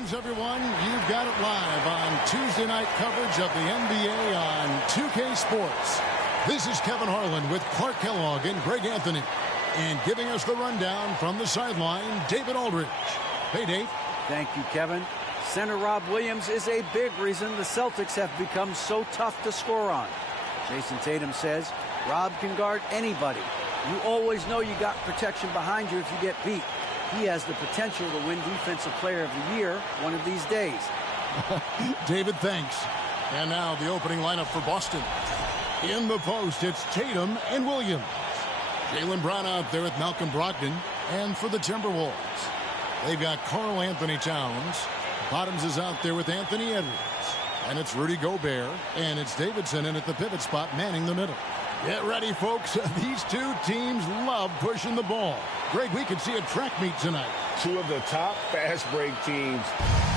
Greetings, everyone. You've got it live on Tuesday night coverage of the NBA on 2K Sports. This is Kevin Harlan with Clark Kellogg and Greg Anthony. And giving us the rundown from the sideline, David Aldridge. Hey, Dave. Thank you, Kevin. Center Rob Williams is a big reason the Celtics have become so tough to score on. Jason Tatum says, Rob can guard anybody. You always know you got protection behind you if you get beat. He has the potential to win Defensive Player of the Year one of these days. David, thanks. And now the opening lineup for Boston. In the post, it's Tatum and Williams. Jaylen Brown out there with Malcolm Brogdon. And for the Timberwolves, they've got Karl Anthony Towns. Bottoms is out there with Anthony Edwards. And it's Rudy Gobert. And it's Davidson in at the pivot spot, manning the middle. Get ready, folks. These two teams love pushing the ball. Greg, we could see a track meet tonight. Two of the top fast break teams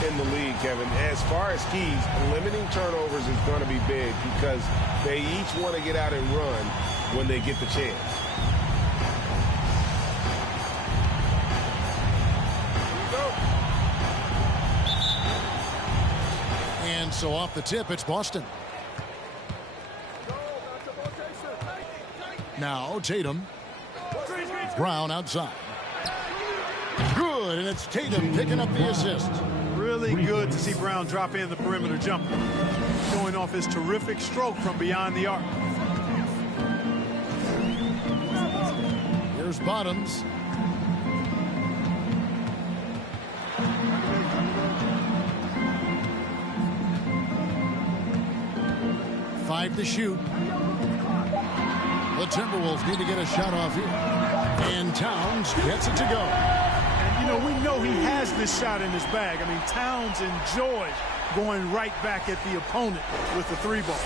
in the league, Kevin. As far as keys, limiting turnovers is going to be big because they each want to get out and run when they get the chance. And so off the tip, it's Boston. Now Tatum. Brown outside. Good, and it's Tatum picking up the assist. Really good to see Brown drop in the perimeter jumper, showing off his terrific stroke from beyond the arc. Here's Bottoms. Five to shoot. The Timberwolves need to get a shot off here. And Towns gets it to go. And, you know, we know he has this shot in his bag. I mean, Towns enjoys going right back at the opponent with the three ball.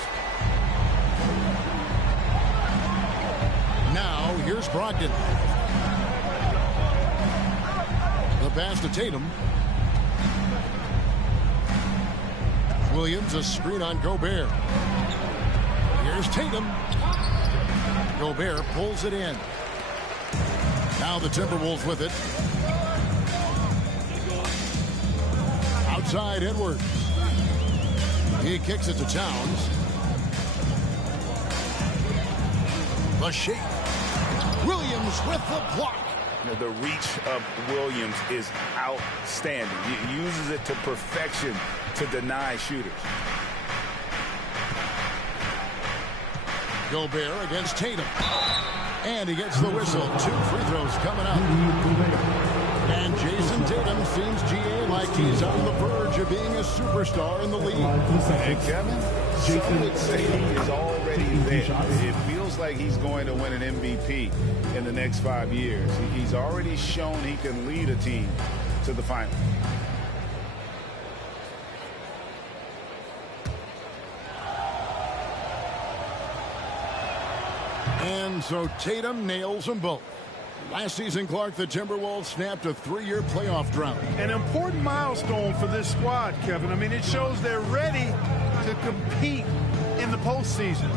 Now, here's Brogdon. The pass to Tatum. Williams, a screen on Gobert. Here's Tatum. Gobert pulls it in. Now the Timberwolves with it. Outside Edwards. He kicks it to Towns. The shake. Williams with the block. You know, the reach of Williams is outstanding. He uses it to perfection to deny shooters. Gobert against Tatum. And he gets the whistle. 2 free throws coming up. And Jason Tatum seems GA like he's on the verge of being a superstar in the league. And Kevin, some would say he is already there. It feels like he's going to win an MVP in the next 5 years. He's already shown he can lead a team to the final. And so Tatum nails them both. Last season, Clark, the Timberwolves snapped a 3-year playoff drought. An important milestone for this squad, Kevin. I mean, it shows they're ready to compete in the postseason.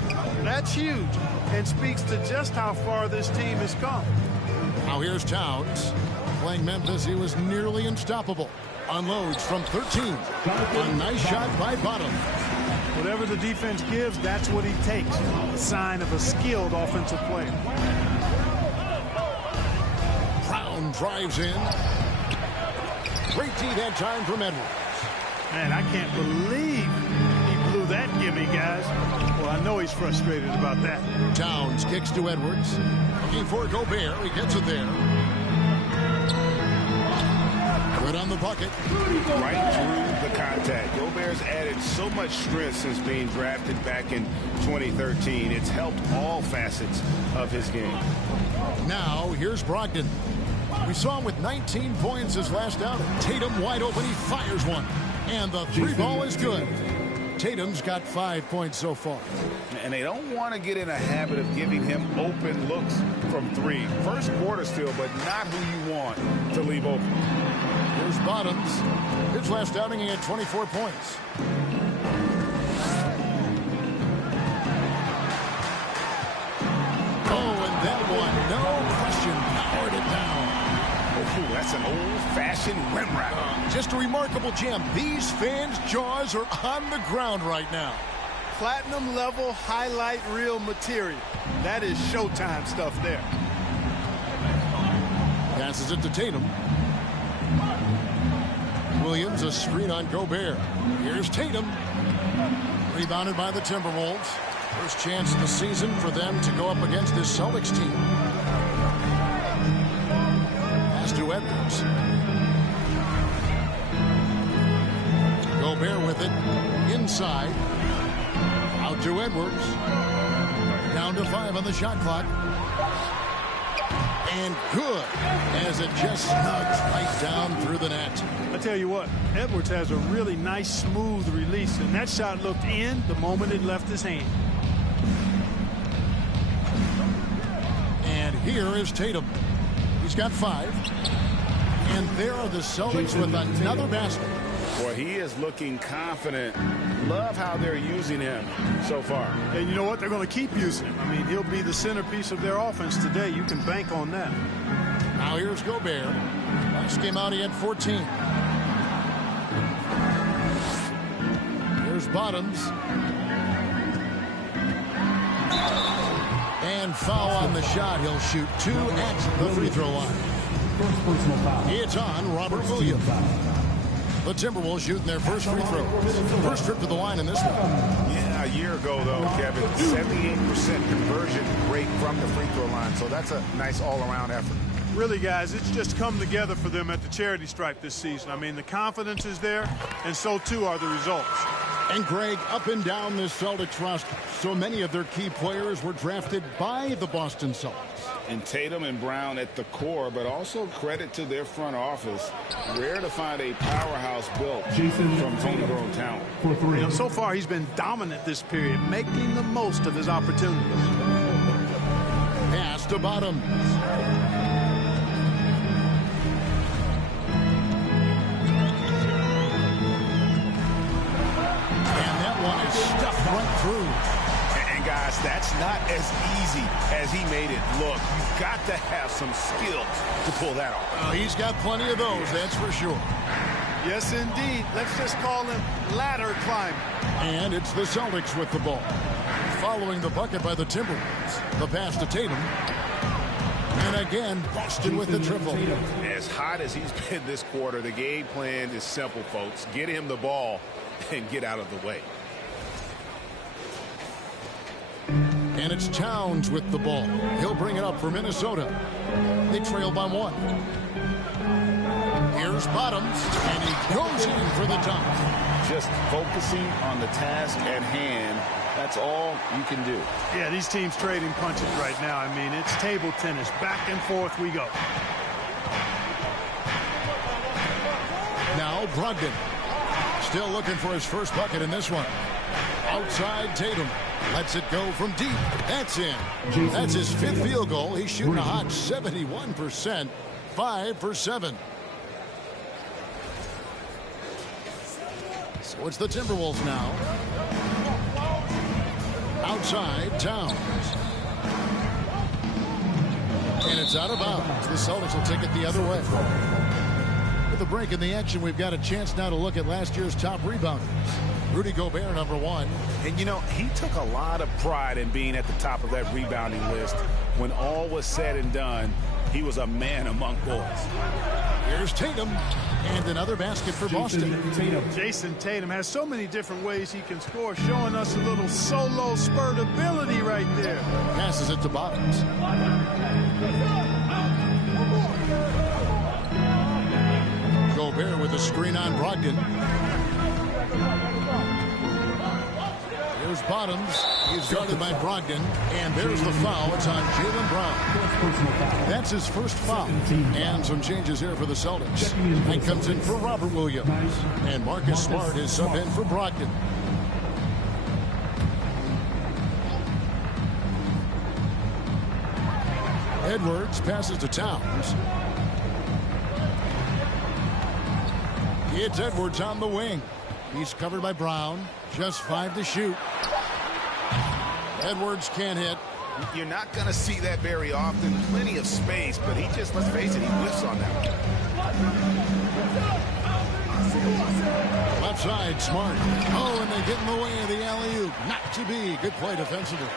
That's huge and speaks to just how far this team has come. Now here's Towns. Playing Memphis, he was nearly unstoppable. Unloads from 13. A nice shot by Bottom. Whatever the defense gives, that's what he takes. A sign of a skilled offensive player. Brown drives in. Great D that time from Edwards. Man, I can't believe he blew that gimme, guys. Well, I know he's frustrated about that. Towns kicks to Edwards. Looking for Gobert. He gets it there. Good on the bucket. Right through the contact. Gobert's added so much strength since being drafted back in 2013. It's helped all facets of his game. Now, here's Brogdon. We saw him with 19 points his last outing. Tatum wide open. He fires one. And the three ball is good. Tatum's got 5 points so far. And they don't want to get in a habit of giving him open looks from three. First quarter still, but not who you want to leave open. Here's Bottoms. His last outing, he had 24 points. Oh, and that one, no question, powered it down. Oh, that's That's an old-fashioned rim rack. Just a remarkable jam. These fans' jaws are on the ground right now. Platinum level highlight reel material. That is Showtime stuff there. Passes it to Tatum. Williams, a screen on Gobert. Here's Tatum. Rebounded by the Timberwolves. First chance of the season for them to go up against this Celtics team. Pass to Edwards. Gobert with it. Inside. Out to Edwards. Down to 5 on the shot clock. And good, as it just snugs right down through the net. I tell you what, Edwards has a really nice, smooth release, and that shot looked in the moment it left his hand. And here is Tatum. He's got 5. And there are the Celtics with another basket. Boy, he is looking confident. Love how they're using him so far. And you know what? They're going to keep using him. I mean, he'll be the centerpiece of their offense today. You can bank on that. Now here's Gobert. Last game out, he had 14. Here's Bottoms. And foul on the shot. He'll shoot 2 at the free throw line. It's on Robert Williams. The Timberwolves shooting their first free throw. First trip to the line in this one. Yeah, a year ago, though, Kevin, 78% conversion rate from the free throw line. So that's a nice all-around effort. Really, guys, it's just come together for them at the charity stripe this season. I mean, the confidence is there, and so, too, are the results. And, Greg, up and down this Celtics roster, so many of their key players were drafted by the Boston Celtics. And Tatum and Brown at the core, but also credit to their front office. Rare to find a powerhouse built from homegrown talent. You know, so far, he's been dominant this period, making the most of his opportunities. Pass to Bottoms. And that one is stuffed right through. And guys, that's not as easy as he made it look. You've got to have some skill to pull that off. He's got plenty of those, that's for sure. Yes, indeed. Let's just call him ladder climber. And it's the Celtics with the ball. Following the bucket by the Timberwolves. The pass to Tatum. And again, Boston with the triple. As hot as he's been this quarter, the game plan is simple, folks. Get him the ball and get out of the way. And it's Towns with the ball. He'll bring it up for Minnesota. They trail by 1. Here's Bottoms, and he goes in for the dunk. Just focusing on the task at hand. That's all you can do. Yeah, these teams trading punches right now. I mean, it's table tennis. Back and forth we go. Now Brogdon. Still looking for his first bucket in this one. Outside Tatum. Lets it go from deep. That's in. That's his 5th field goal. He's shooting a hot 71%. 5 for 7. So it's the Timberwolves now. Outside Towns. And it's out of bounds. The Celtics will take it the other way. With a break in the action, we've got a chance now to look at last year's top rebounders. Rudy Gobert, number 1. And, you know, he took a lot of pride in being at the top of that rebounding list. When all was said and done, he was a man among boys. Here's Tatum. And another basket for Boston. Jason Tatum has so many different ways he can score, showing us a little solo spurt ability right there. Passes it to Bottoms. Gobert with a screen on Brogdon. Here's Bottoms. He's guarded by Brogdon. And there's the foul. It's on Jaylen Brown. That's his first foul. And some changes here for the Celtics. And comes in for Robert Williams. And Marcus Smart is sub in for Brogdon. Edwards passes to Towns. It's Edwards on the wing. He's covered by Brown. Just 5 to shoot. Edwards can't hit. You're not going to see that very often. Plenty of space, but he just, let's face it, he whiffs on that. Left side, Smart. Oh, and they get in the way of the alley-oop. Not to be. Good play defensively.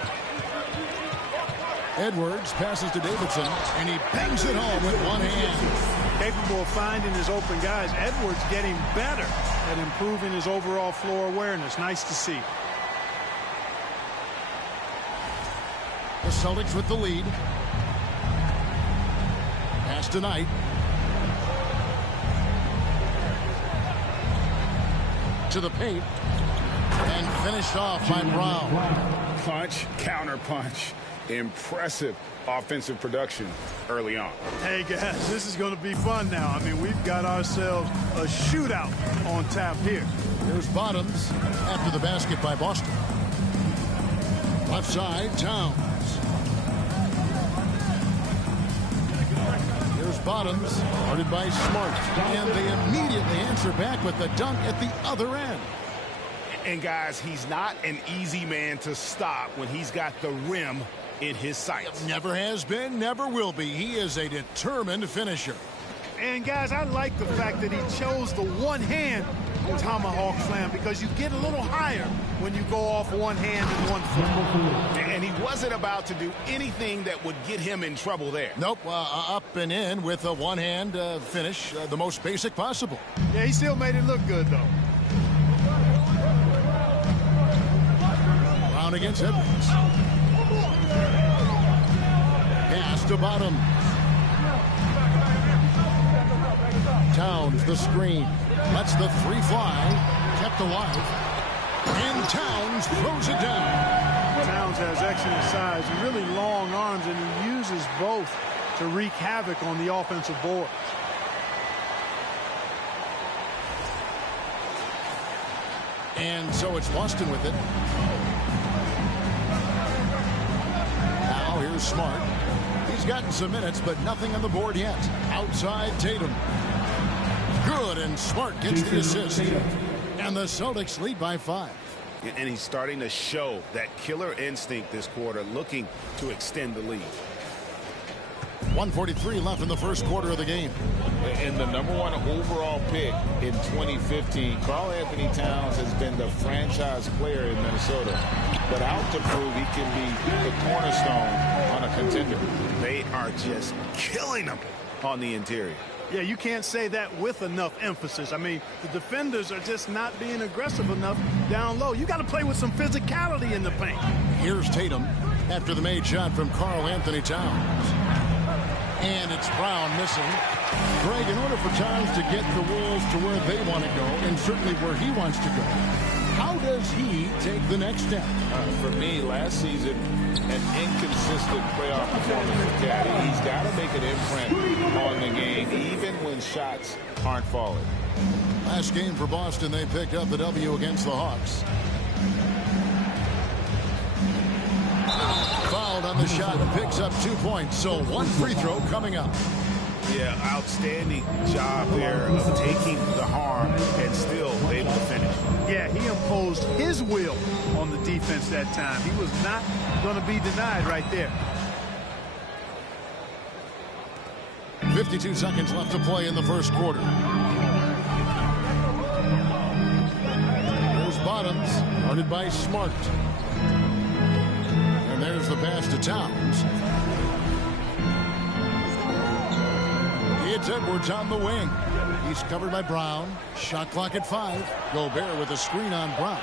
Edwards passes to Davidson, and he bangs it home with one hand. Capable of finding his open guys. Edwards getting better at improving his overall floor awareness. Nice to see. The Celtics with the lead. Pass to Knight. To the paint. And finished off by Brown. Punch, counter punch. Impressive offensive production early on. Hey, guys, this is going to be fun now. I mean, we've got ourselves a shootout on tap here. Here's Bottoms after the basket by Boston. Left side, Towns. Here's Bottoms, guarded by Smart. And they immediately answer back with the dunk at the other end. And, guys, he's not an easy man to stop when he's got the rim in his sights. Never has been, never will be. He is a determined finisher. And, guys, I like the fact that he chose the one-hand tomahawk slam because you get a little higher when you go off one hand and one foot. And he wasn't about to do anything that would get him in trouble there. Nope, up and in with a one-hand finish, the most basic possible. Yeah, he still made it look good, though. Brown against Edwards. Pass to Bottom. Towns the screen. Lets the three fly. Kept alive. And Towns throws it down. Towns has excellent size and really long arms, and he uses both to wreak havoc on the offensive board. And so it's Boston with it. Now here's Smart. He's gotten some minutes, but nothing on the board yet. Outside Tatum. Good, and Smart gets the assist. And the Celtics lead by 5. And he's starting to show that killer instinct this quarter, looking to extend the lead. 1:43 left in the first quarter of the game. And the #1 overall pick in 2015, Karl Anthony Towns has been the franchise player in Minnesota, but out to prove he can be the cornerstone on a contender. They are just killing him on the interior. Yeah, you can't say that with enough emphasis. I mean, the defenders are just not being aggressive enough down low. You got to play with some physicality in the paint. Here's Tatum after the made shot from Karl Anthony Towns. And it's Brown missing. Greg, in order for Towns to get the Wolves to where they want to go, and certainly where he wants to go, how does he take the next step? For me, last season, an inconsistent playoff performance for Caddy. He's got to make an imprint on the game, even when shots aren't falling. Last game for Boston, they picked up the W against the Hawks. Fouled on the shot and picks up 2 points. So one free throw coming up. Yeah, outstanding job there of taking the harm and still able to finish. Yeah, he imposed his will on the defense that time. He was not going to be denied right there. 52 seconds left to play in the first quarter. There's Bottoms, guarded by Smart. And there's the pass to Towns. It's Edwards on the wing. He's covered by Brown. Shot clock at 5. Gobert with a screen on Brown.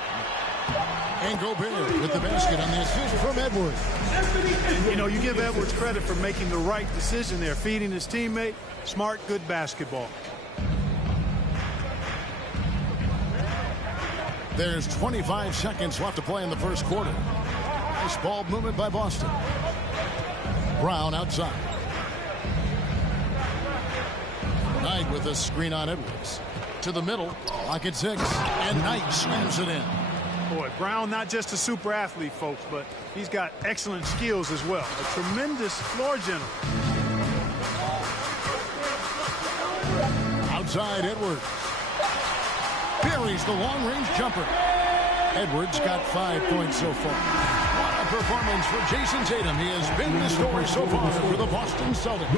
And Gobert with the basket on the assist from Edwards. You know, you give Edwards credit for making the right decision there, feeding his teammate. Smart, good basketball. There's 25 seconds left to play in the first quarter. Nice ball movement by Boston. Brown outside. Knight with a screen on Edwards. To the middle. Clock at 6. And Knight slams it in. Boy, Brown not just a super athlete, folks, but he's got excellent skills as well. A tremendous floor general. Outside Edwards. Buries the long-range jumper. Edwards got 5 points so far. What a performance for Jason Tatum. He has been the story so far for the Boston Celtics.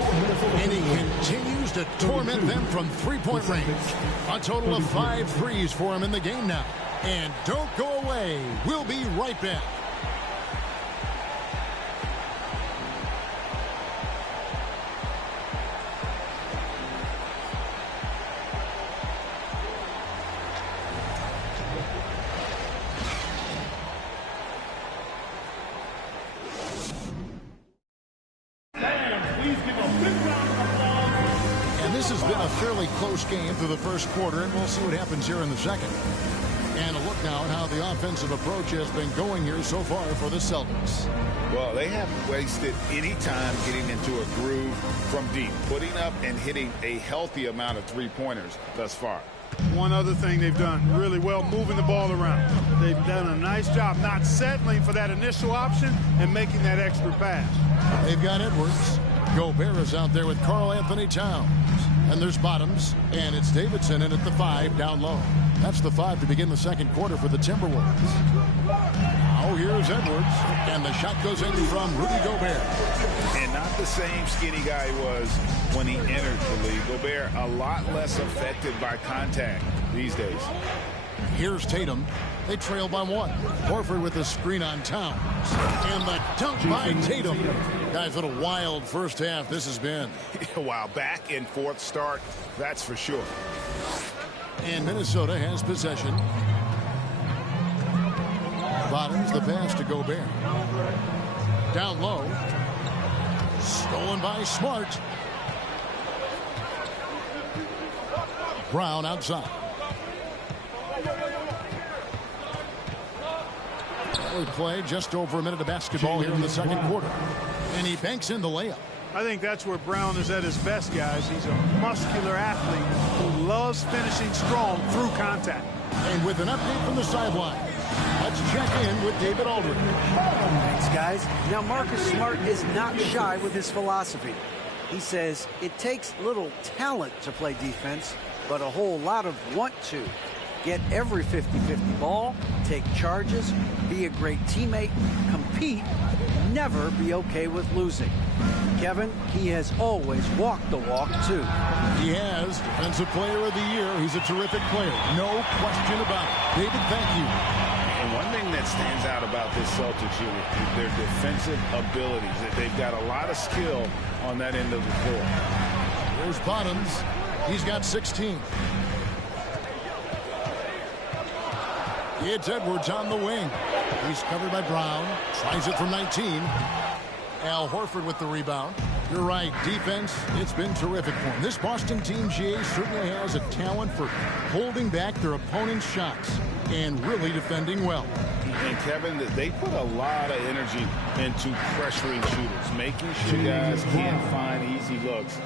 And he continues to torment them from three-point range. A total of 5 threes for him in the game now. And don't go away. We'll be right back. This has been a fairly close game through the first quarter, and we'll see what happens here in the second. And a look now at how the offensive approach has been going here so far for the Celtics. Well, they haven't wasted any time getting into a groove from deep, putting up and hitting a healthy amount of three-pointers thus far. One other thing they've done really well, moving the ball around. They've done a nice job not settling for that initial option and making that extra pass. They've got Edwards. Gobert is out there with Karl Anthony Towns. And there's Bottoms, and it's Davidson in at the 5 down low. That's the 5 to begin the second quarter for the Timberwolves. Now here's Edwards, and the shot goes in from Rudy Gobert. And not the same skinny guy he was when he entered the league. Gobert a lot less affected by contact these days. Here's Tatum. They trail by 1. Horford with the screen on Towns. And the dunk by Tatum. Guys, what a wild first half this has been. Wow, back and forth start, that's for sure. And Minnesota has possession. Bottoms the pass to Gobert. Down low. Stolen by Smart. Brown outside. We play just over a minute of basketball here in the second quarter. And he banks in the layup. I think that's where Brown is at his best, guys. He's a muscular athlete who loves finishing strong through contact. And with an update from the sideline, let's check in with David Aldridge. Thanks, guys. Now, Marcus Smart is not shy with his philosophy. He says it takes little talent to play defense, but a whole lot of want to. Get every 50-50 ball, take charges, be a great teammate, compete, never be okay with losing. Kevin, he has always walked the walk, too. He has. Defensive Player of the Year. He's a terrific player. No question about it. David, thank you. And one thing that stands out about this Celtics unit is their defensive abilities. They've got a lot of skill on that end of the floor. Here's Bottoms. He's got 16. It's Edwards on the wing. He's covered by Brown. Tries it from 19. Al Horford with the rebound. You're right. Defense, it's been terrific for him. This Boston team, GA, certainly has a talent for holding back their opponent's shots and really defending well. And, Kevin, they put a lot of energy into pressuring shooters, making sure guys can't find easy looks.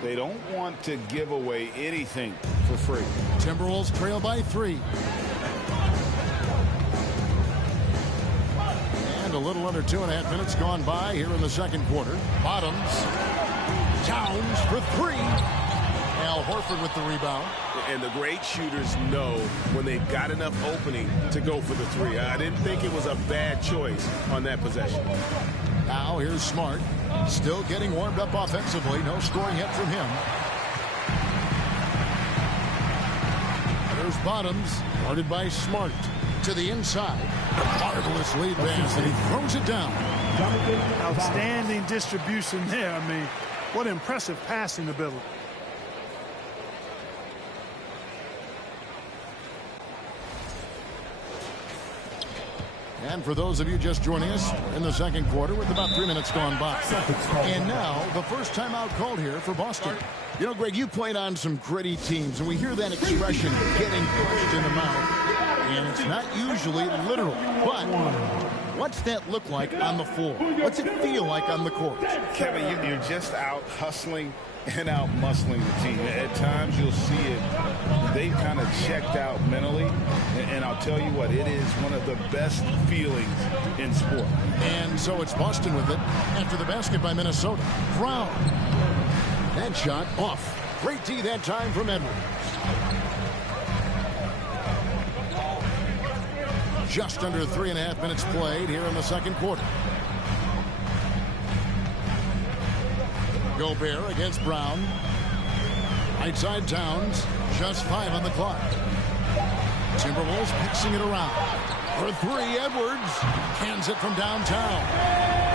They don't want to give away anything for free. Timberwolves trail by 3. A little under 2.5 minutes gone by here in the second quarter. Bottoms. Towns for 3. Al Horford with the rebound. And the great shooters know when they've got enough opening to go for the 3. I didn't think it was a bad choice on that possession. Now here's Smart. Still getting warmed up offensively. No scoring yet from him. There's Bottoms. Guarded by Smart. To the inside. Marvelous lead pass, and he throws it down. Outstanding distribution there. I mean, what impressive passing ability. And for those of you just joining us, we're in the second quarter with about 3 minutes gone by. And now, the first timeout called here for Boston. You know, Greg, you played on some gritty teams, and we hear that expression, getting punched in the mouth. And it's not usually literal, but what's that look like on the floor? What's it feel like on the court? Kevin, you're just out hustling and out muscling the team. At times you'll see it. They've kind of checked out mentally, and I'll tell you what, it is one of the best feelings in sport. And so it's Boston with it after the basket by Minnesota. Brown. That shot off. Great D that time from Edwards. just under 3.5 minutes played here in the second quarter. Gobert against Brown. Right side Towns. Just 5 on the clock. Timberwolves mixing it around. For 3, Edwards. Cans it from downtown.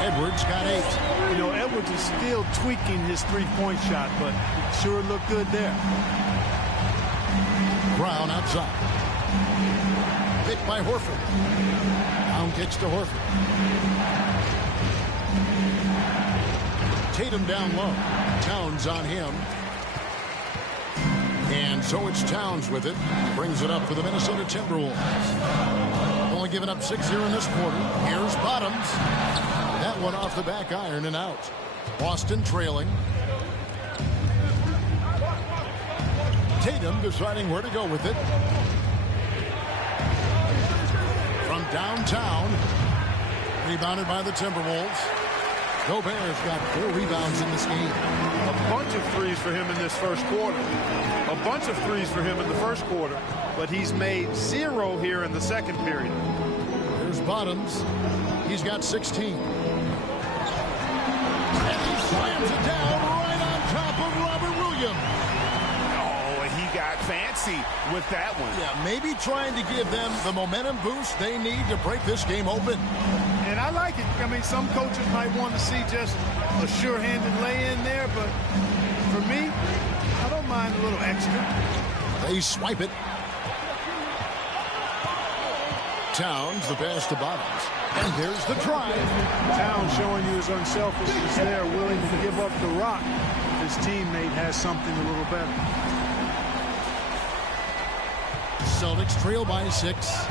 Edwards got 8. You know, Edwards is still tweaking his three-point shot, but it sure looked good there. Brown outside. Picked by Horford. Brown kicks to Horford. Tatum down low. Towns on him. And so it's Towns with it. Brings it up for the Minnesota Timberwolves. Only giving up 6 here in this quarter. Here's Bottoms. That one off the back iron and out. Boston trailing. Tatum deciding where to go with it. From downtown. Rebounded by the Timberwolves. Gobert's got 4 rebounds in this game. A bunch of threes for him in this first quarter. A bunch of threes for him in the first quarter. But he's made 0 here in the second period. There's Bottoms. He's got 16. And he slams it down right on top of Robert Williams. Oh, and he got fancy with that one. Yeah, maybe trying to give them the momentum boost they need to break this game open. And I like it. I mean, some coaches might want to see just a sure-handed lay-in there, but for me, I don't mind a little extra. They swipe it. Towns, the pass to Bottoms. And there's the drive. Towns showing you his unselfishness there, willing to give up the rock. His teammate has something a little better. Celtics trail by 6.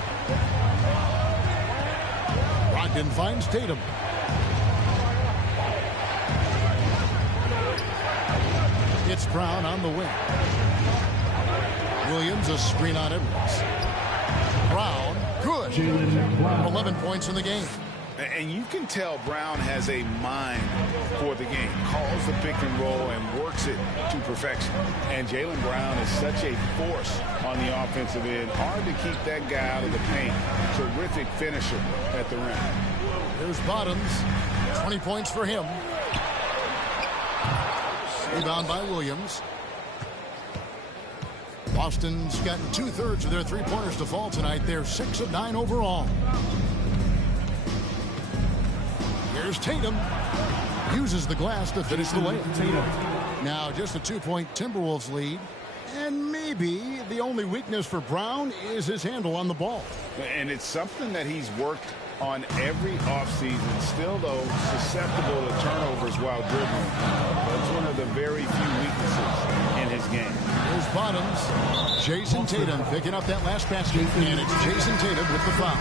Brogdon finds Tatum. It's Brown on the wing. Williams a screen on Edwards. Brown, good. 11 points in the game. And you can tell Brown has a mind for the game. Calls the pick and roll and works it to perfection. And Jaylen Brown is such a force on the offensive end. Hard to keep that guy out of the paint. Terrific finisher at the rim. There's Bottoms. 20 points for him. Rebound by Williams. Boston's gotten 2/3 of their three-pointers to fall tonight. They're 6 of 9 overall. Here's Tatum. Uses the glass to finish the layup. Now just a 2-point Timberwolves lead. And maybe the only weakness for Brown is his handle on the ball. And it's something that he's worked on every offseason. Still, though, susceptible to turnovers while dribbling. That's one of the very few weaknesses in his game. Here's Bottoms. Jason Tatum picking up that last basket. And it's Jason Tatum with the foul.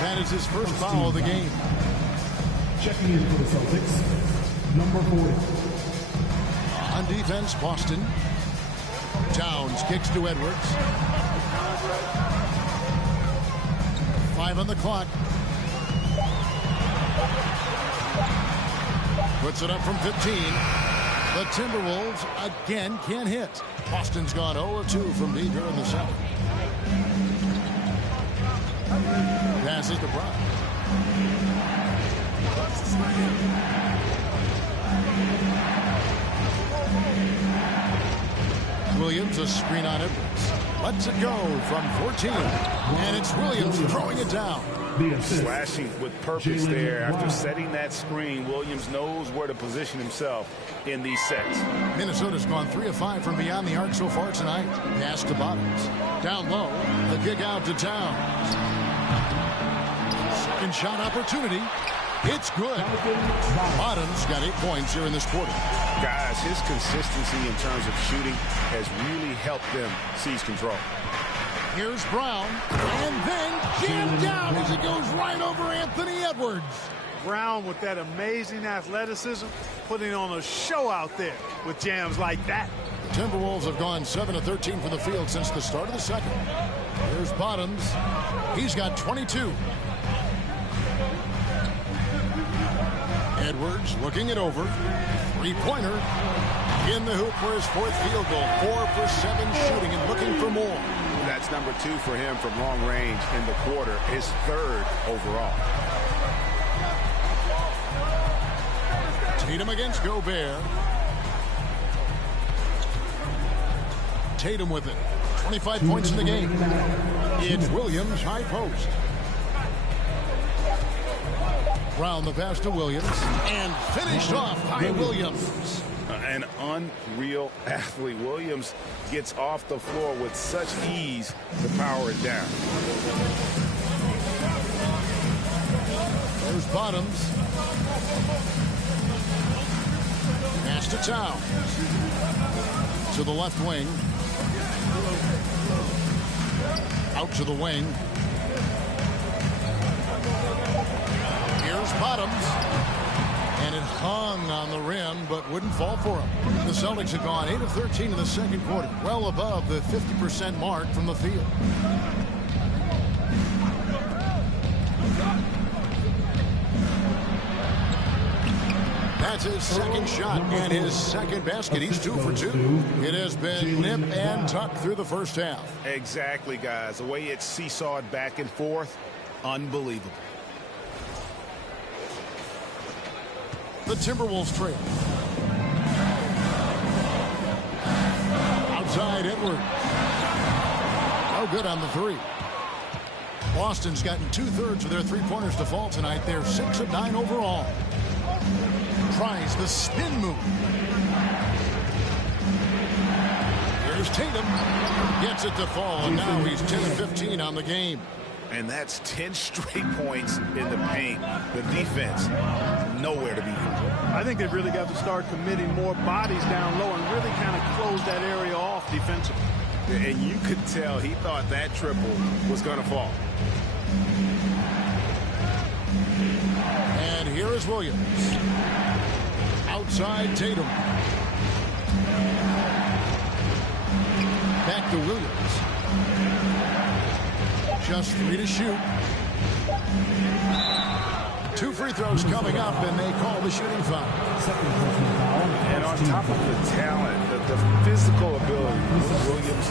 That is his first foul of the game. Checking in for the Celtics, number 40. On defense, Boston. Towns kicks to Edwards. 5 on the clock. Puts it up from 15. The Timberwolves again can't hit. Boston's gone 0 of 2 from deep here in the second. Passes to Brown. Williams a screen on Edwards. Lets it go from 14. And it's Williams throwing it down. Slashing with purpose there. After setting that screen, Williams knows where to position himself in these sets. Minnesota's gone 3 of 5 from beyond the arc so far tonight. Pass to Bottoms. Down low. The kick out to Towns. Second shot opportunity. It's good. Bottoms got 8 points here in this quarter. Guys, his consistency in terms of shooting has really helped them seize control. Here's Brown, and then jammed down as he goes right over Anthony Edwards. Brown with that amazing athleticism, putting on a show out there with jams like that. The Timberwolves have gone 7 of 13 from the field since the start of the second. Here's Bottoms. He's got 22. Edwards looking it over. Three-pointer in the hoop for his 4th field goal. 4 for 7 shooting and looking for more. That's number 2 for him from long range in the quarter, his 3rd overall. Tatum against Gobert. Tatum with it. 25 points in the game. It's Williams, high post. Brown the pass to Williams. And finished off by Williams. An unreal athlete. Williams gets off the floor with such ease to power it down. There's Bottoms. Pass to Towns. To the left wing. Out to the wing. Here's Bottoms. And it hung on the rim, but wouldn't fall for him. The Celtics have gone 8 of 13 in the second quarter, well above the 50% mark from the field. That's his second shot and his second basket. He's 2 for 2. It has been nip and tuck through the first half. Exactly, guys. The way it's seesawed back and forth, unbelievable. The Timberwolves trail. Outside Edwards. No good on the 3. Boston's gotten 2/3 of their three-pointers to fall tonight. They're 6 of 9 overall. Tries the spin move. Here's Tatum. Gets it to fall, and now he's 10 of 15 on the game. And that's 10 straight points in the paint. The defense, nowhere to be found. I think they've really got to start committing more bodies down low and really kind of close that area off defensively. And you could tell he thought that triple was going to fall. And here is Williams. Outside Tatum. Back to Williams. Just 3 to shoot. 2 free throws coming up, and they call the shooting foul. And on top of the talent, the physical ability, Williams,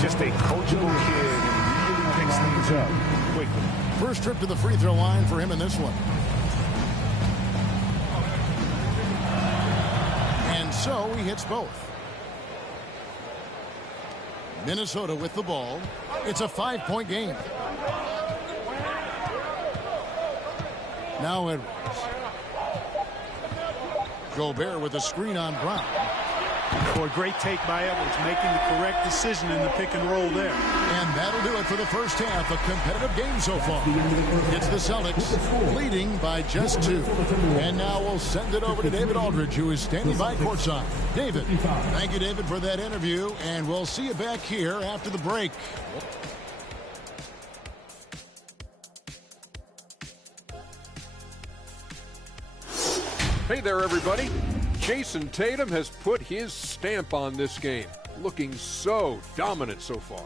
just a coachable kid and really picks things up quickly. First trip to the free throw line for him in this one. And so he hits both. Minnesota with the ball. It's a 5-point game. Now Edwards. Gobert with a screen on Brown. For a great take by Edwards, making the correct decision in the pick and roll there. And that'll do it for the first half. A competitive game so far. It's the Celtics leading by just 2. And now we'll send it over to David Aldridge, who is standing by courtside. David, thank you, David, for that interview. And we'll see you back here after the break. Hey there, everybody. Jason Tatum has put his stamp on this game, looking so dominant so far.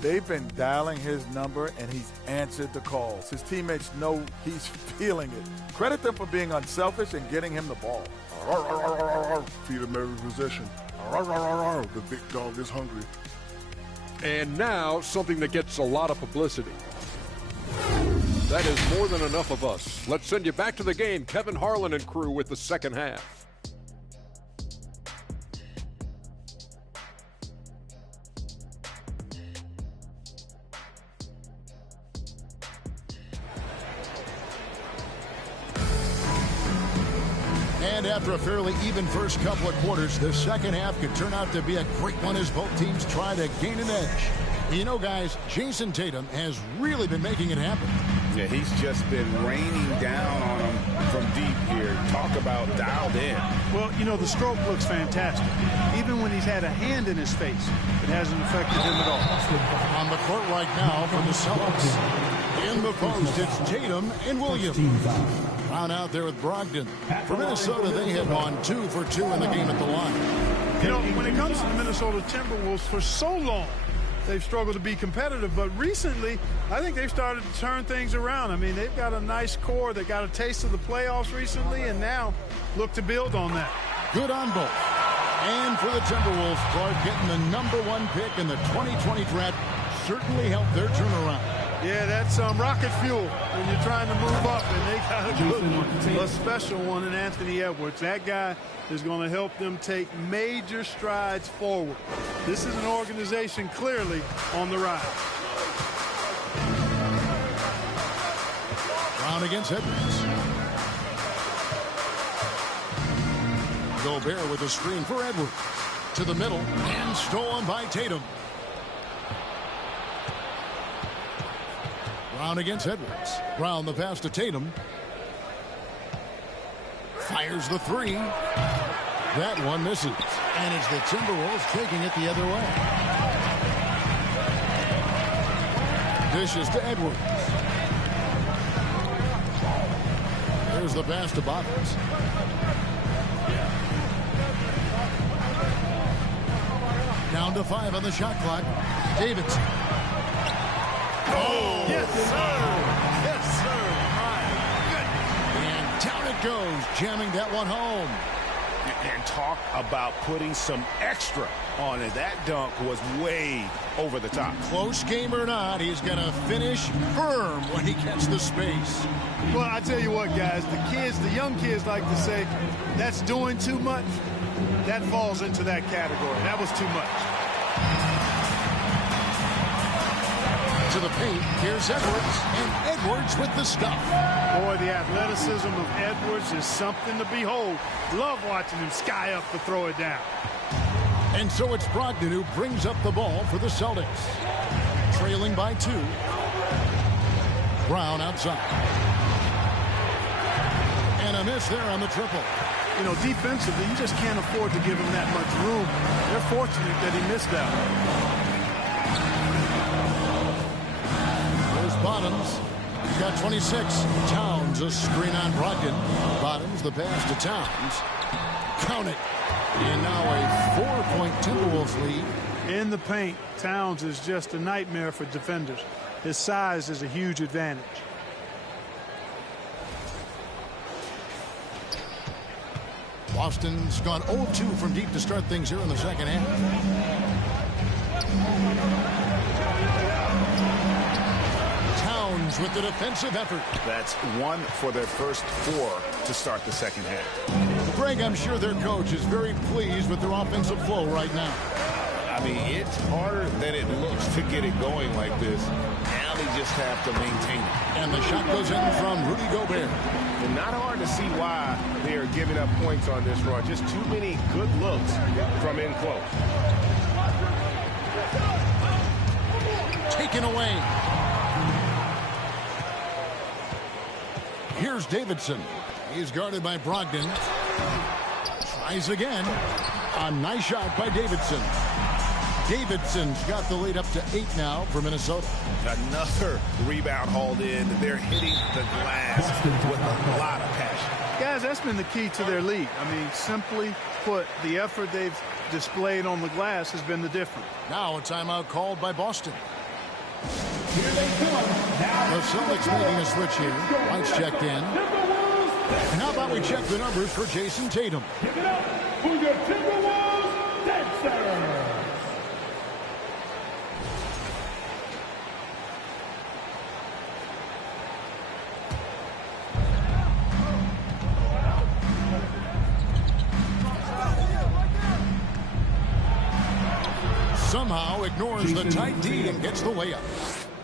They've been dialing his number, and he's answered the calls. His teammates know he's feeling it. Credit them for being unselfish and getting him the ball. Feed him every possession. The big dog is hungry. And now, something that gets a lot of publicity. That is more than enough of us. Let's send you back to the game. Kevin Harlan and crew with the second half. And after a fairly even first couple of quarters, the second half could turn out to be a great one as both teams try to gain an edge. You know, guys, Jason Tatum has really been making it happen. Yeah, he's just been raining down on him from deep here. Talk about dialed in. Well, you know, the stroke looks fantastic. Even when he's had a hand in his face, it hasn't affected him at all. On the court right now for the Celtics. In the post, it's Tatum and Williams. Brown out there with Brogdon. For Minnesota, they have gone 2 for 2 in the game at the line. You know, when it comes to the Minnesota Timberwolves, for so long, they've struggled to be competitive, but recently, I think they've started to turn things around. I mean, they've got a nice core. They got a taste of the playoffs recently, and now look to build on that. Good on both. And for the Timberwolves, Clark getting the #1 pick in the 2020 draft certainly helped their turnaround. Yeah, that's rocket fuel when you're trying to move up, and they got a good one, a special one in Anthony Edwards. That guy is going to help them take major strides forward. This is an organization clearly on the rise. Brown against Edwards. Gobert with a screen for Edwards. To the middle, and stolen by Tatum. Brown against Edwards. Brown the pass to Tatum. Fires the three. That one misses. And it's the Timberwolves taking it the other way. Dishes to Edwards. There's the pass to Bottoms. Down to 5 on the shot clock. Davidson. Oh, yes, sir. Yes, sir. My goodness. And down it goes, jamming that one home. And talk about putting some extra on it. That dunk was way over the top. Close game or not, he's going to finish firm when he gets the space. Well, I tell you what, guys, the young kids like to say, that's doing too much. That falls into that category. That was too much. To the paint, here's Edwards, and Edwards with the stuff. Boy, the athleticism of Edwards is something to behold. Love watching him sky up to throw it down. And so it's Brogdon who brings up the ball for the Celtics. Trailing by 2. Brown outside. And a miss there on the triple. You know, defensively, you just can't afford to give him that much room. They're fortunate that he missed that one. Bottoms. He's got 26. Towns a screen on Brogdon. Bottoms the pass to Towns. Count it. And now a 4-point Timberwolves lead. In the paint, Towns is just a nightmare for defenders. His size is a huge advantage. Boston's gone 0-2 from deep to start things here in the second half. With the defensive effort. That's 1 for their first 4 to start the second half. Greg, I'm sure their coach is very pleased with their offensive flow right now. I mean, it's harder than it looks to get it going like this. Now they just have to maintain it. And the shot goes in from Rudy Gobert. And not hard to see why they are giving up points on this run. Just too many good looks from in close. Taken away. Here's Davidson. He's guarded by Brogdon. Tries again. A nice shot by Davidson. Davidson's got the lead up to 8 now for Minnesota. Another rebound hauled in. They're hitting the glass with a lot of passion. Guys, that's been the key to their lead. I mean, simply put, the effort they've displayed on the glass has been the difference. Now a timeout called by Boston. Here they come. The Celtics making a switch here. White's checked in. And how about we check the numbers for Jason Tatum? Give it up for your Timberwolves dancers. Somehow ignores the tight D and gets the layup.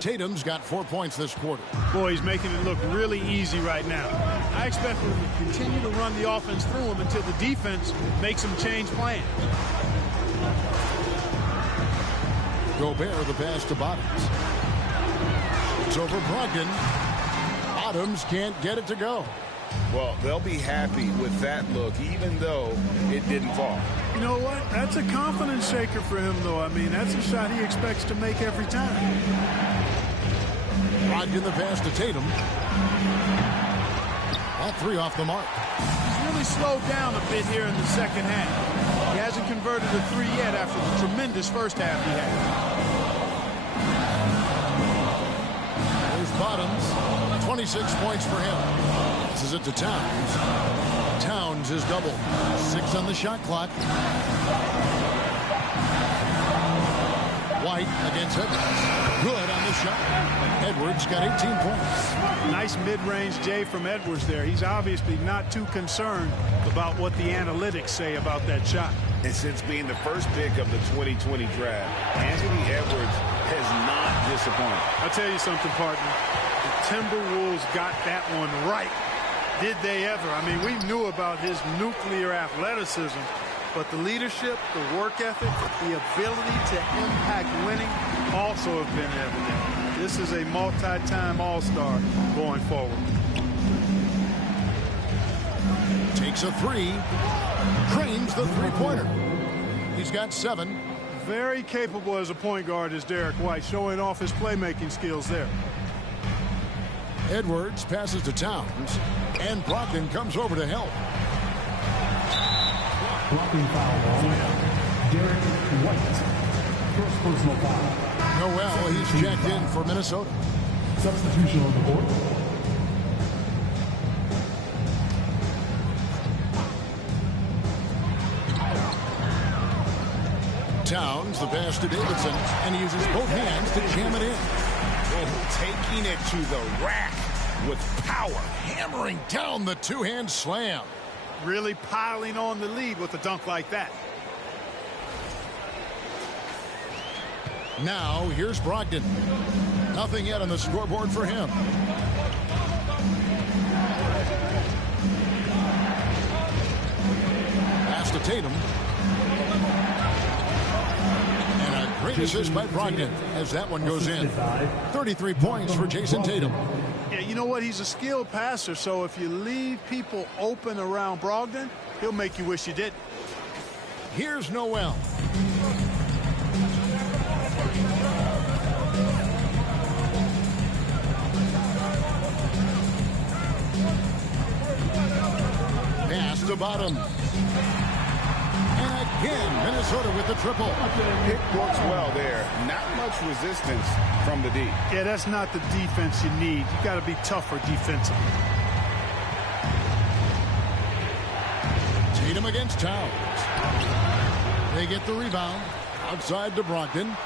Tatum's got 4 points this quarter. Boy, he's making it look really easy right now. I expect him to continue to run the offense through him until the defense makes him change plans. Gobert the pass to Bottoms. It's over Brogdon. Bottoms can't get it to go. Well, they'll be happy with that look, even though it didn't fall. You know what? That's a confidence shaker for him, though. I mean, that's a shot he expects to make every time. Brogdon the pass to Tatum. All 3 off the mark. He's really slowed down a bit here in the second half. He hasn't converted a 3 yet after the tremendous first half he had. There's Bottoms. 26 points for him. This is it to Towns. Towns is double. 6 on the shot clock. White against Edwards. Good on the shot. Edwards got 18 points. Nice mid-range Jay from Edwards there. He's obviously not too concerned about what the analytics say about that shot. And since being the first pick of the 2020 draft, Anthony Edwards has not disappointed. I'll tell you something, partner. The Timberwolves got that one right. Did they ever? I mean, we knew about his nuclear athleticism, but the leadership, the work ethic, the ability to impact winning also have been evident. This is a multi-time All-Star going forward. Takes a 3. Cranes the three-pointer. He's got 7. Very capable as a point guard is Derek White, showing off his playmaking skills there. Edwards passes to Towns, and Brogdon comes over to help. Blocking foul on Derek White. First personal foul. Noel, he's checked in for Minnesota. Substitution on the board. Towns, the pass to Davidson, and he uses both hands to jam it in. Taking it to the rack with power. Hammering down the two-hand slam. Really piling on the lead with a dunk like that. Now, here's Brogdon. Nothing yet on the scoreboard for him. Pass to Tatum. And a great assist by Brogdon as that one goes in. 33 points for Jason Tatum. Yeah, you know what? He's a skilled passer, so if you leave people open around Brogdon, he'll make you wish you didn't. Here's Noel. Pass to bottom. And again, Minnesota with the triple. It works well there. Not much resistance from the D. Yeah, that's not the defense you need. You got to be tougher defensively. Tatum against Towns. They get the rebound. Outside to Brogdon.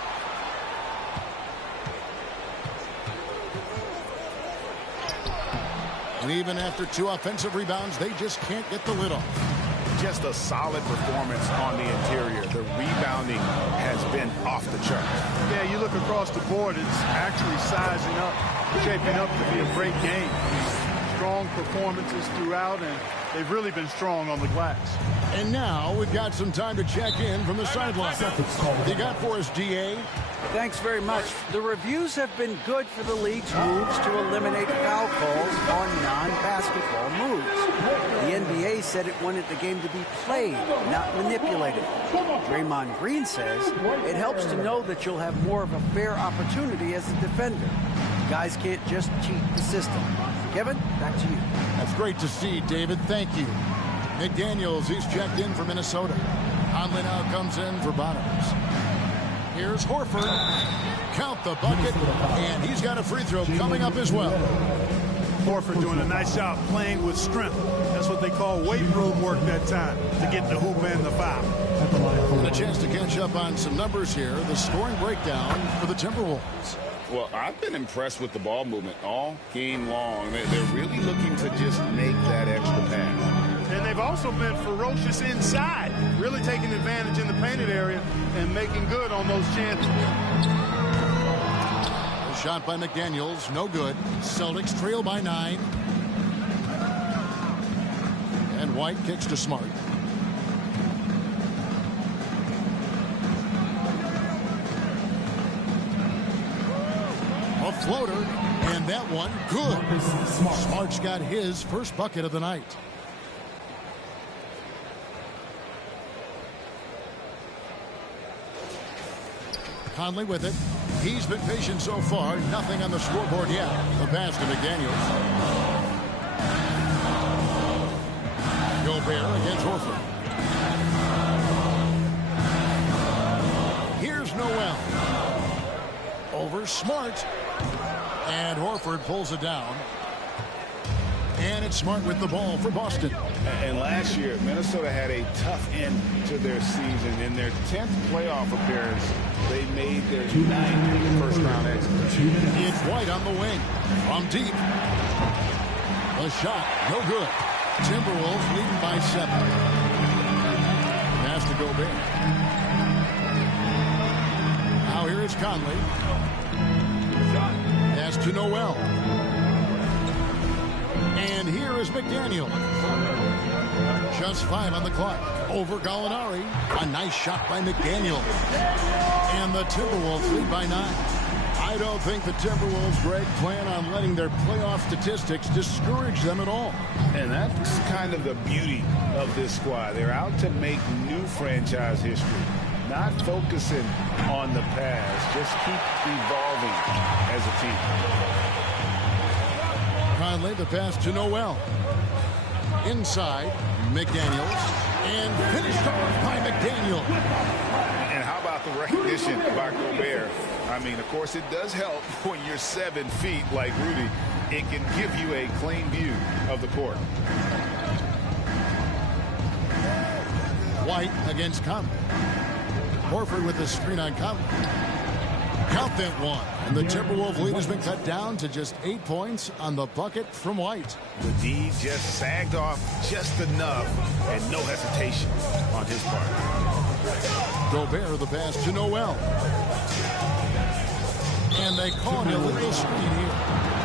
And even after 2 offensive rebounds, they just can't get the lid off. Just a solid performance on the interior. The rebounding has been off the chart. Yeah, you look across the board, it's actually sizing up, shaping up to be a great game. Strong performances throughout, and they've really been strong on the glass. And now we've got some time to check in from the sideline. You got for us, DA? Thanks very much. The reviews have been good for the league's moves to eliminate foul calls on non-basketball moves. The NBA said it wanted the game to be played, not manipulated. Draymond Green says it helps to know that you'll have more of a fair opportunity as a defender. Guys can't just cheat the system. Kevin, back to you. That's great to see, David. Thank you. McDaniels, he's checked in for Minnesota. Conley now comes in for Bottoms. Here's Horford. Count the bucket, and he's got a free throw coming up as well. Horford doing a nice job playing with strength. That's what they call weight room work that time to get the hoop and the foul. And a chance to catch up on some numbers here. The scoring breakdown for the Timberwolves. Well, I've been impressed with the ball movement all game long. They're really looking to just make that extra pass. And they've also been ferocious inside, really taking advantage in the painted area and making good on those chances. A shot by McDaniels, no good. Celtics trail by 9. And White kicks to Smart. A floater, and that one good. Smart's got his first bucket of the night. Conley with it. He's been patient so far. Nothing on the scoreboard yet. The pass to McDaniels. Gobert against Horford. Here's Noel. Over Smart. And Horford pulls it down. And it's Smart with the ball for Boston. And last year, Minnesota had a tough end to their season. In their 10th playoff appearance, they made their 9th first-round exit. It's White on the wing. From deep. The shot, no good. Timberwolves leading by 7. Pass to Gobert. Now here is Conley. Pass to Noel. And here is McDaniel. Just 5 on the clock. Over Gallinari. A nice shot by McDaniel. And the Timberwolves lead by 9. I don't think the Timberwolves, Greg, plan on letting their playoff statistics discourage them at all. And that's kind of the beauty of this squad. They're out to make new franchise history. Not focusing on the past. Just keep evolving as a team. Conley, the pass to Noel. Inside, McDaniels. And finished off by McDaniel. And how about the recognition by Gobert? I mean, of course, it does help when you're 7 feet like Rudy. It can give you a clean view of the court. White against Conley. Horford with the screen on Conley. Count that one. And the Timberwolves lead has been cut down to just 8 points on the bucket from White. The D just sagged off just enough and no hesitation on his part. Gobert, the pass to Noel. And they call an illegal screen here.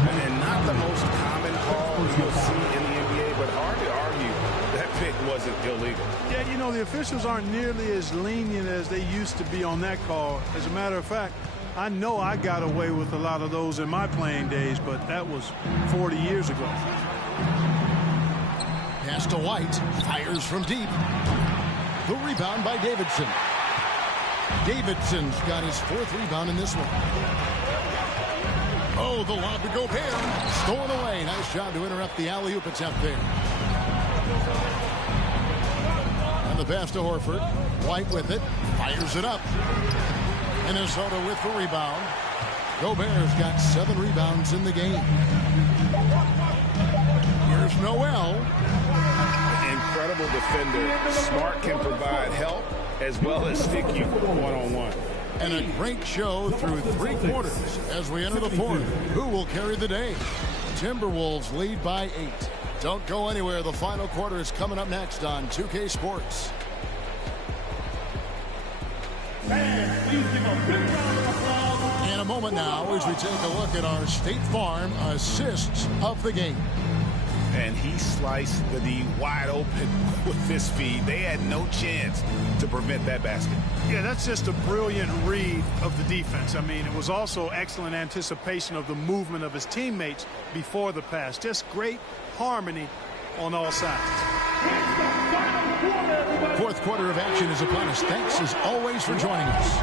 And not the most common call you'll see in the NBA, but hard to argue that pick wasn't illegal. Yeah, you know, the officials aren't nearly as lenient as they used to be on that call. As a matter of fact, I know I got away with a lot of those in my playing days, but that was 40 years ago. Pass to White. Fires from deep. The rebound by Davidson. Davidson's got his 4th rebound in this one. Oh, the lob to Gobert. Stolen away. Nice job to interrupt the alley-oop attempt there. And the pass to Horford. White with it. Fires it up. Minnesota with the rebound. Gobert's got 7 rebounds in the game. Here's Noel. Incredible defender. Smart can provide help as well as stick you one-on-one. And a great show through 3 quarters as we enter the 4th. Who will carry the day? Timberwolves lead by 8. Don't go anywhere. The final quarter is coming up next on 2K Sports. In a moment now as we take a look at our State Farm assists of the game. And he sliced the D wide open with this feed. They had no chance to prevent that basket. Yeah, that's just a brilliant read of the defense. I mean, it was also excellent anticipation of the movement of his teammates before the pass. Just great harmony on all sides. 4th quarter of action is upon us. Thanks as always for joining us.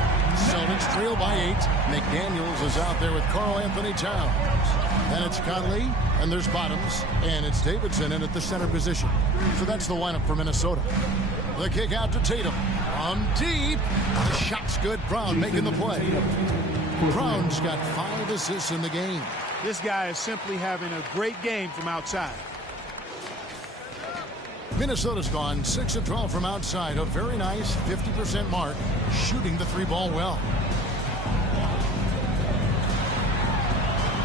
Celtics trail by 8. McDaniels is out there with Karl Anthony Towns. Then it's Conley, and there's Bottoms, and it's Davidson in at the center position. So that's the lineup for Minnesota. The kick out to Tatum. From deep. The shot's good. Brown making the play. Brown's got 5 assists in the game. This guy is simply having a great game from outside. Minnesota's gone 6 of 12 from outside. A very nice 50% mark. Shooting the 3-ball well.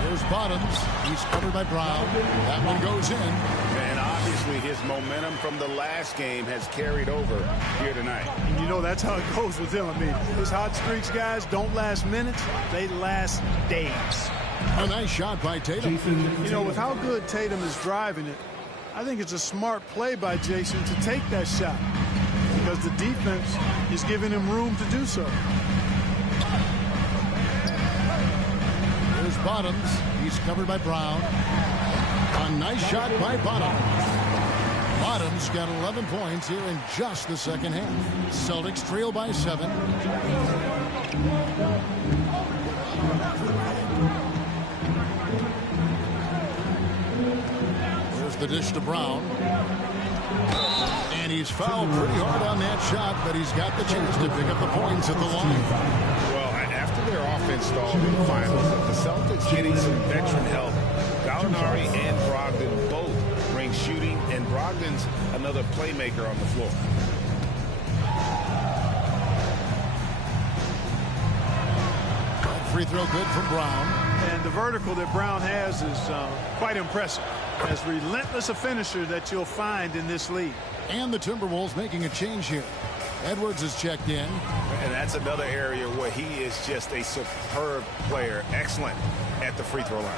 Here's Bottoms. He's covered by Brown. That one goes in. And obviously his momentum from the last game has carried over here tonight. And you know that's how it goes with him. I mean, his hot streaks, guys, don't last minutes. They last days. A nice shot by Tatum. You know, with how good Tatum is driving it, I think it's a smart play by Jason to take that shot because the defense is giving him room to do so. Here's Bottoms. He's covered by Brown. A nice shot by Bottoms. Bottoms got 11 points here in just the second half. Celtics trail by 7. There's the dish to Brown. And he's fouled pretty hard on that shot, but he's got the chance to pick up the points at the line. Well, after their offense stalled in the finals, the Celtics getting some veteran help. Gallinari and Brogdon both shooting, and Brogdon's another playmaker on the floor. Free throw good from Brown. And the vertical that Brown has is quite impressive. As relentless a finisher that you'll find in this league. And the Timberwolves making a change here. Edwards is checked in. And that's another area where he is just a superb player. Excellent at the free throw line.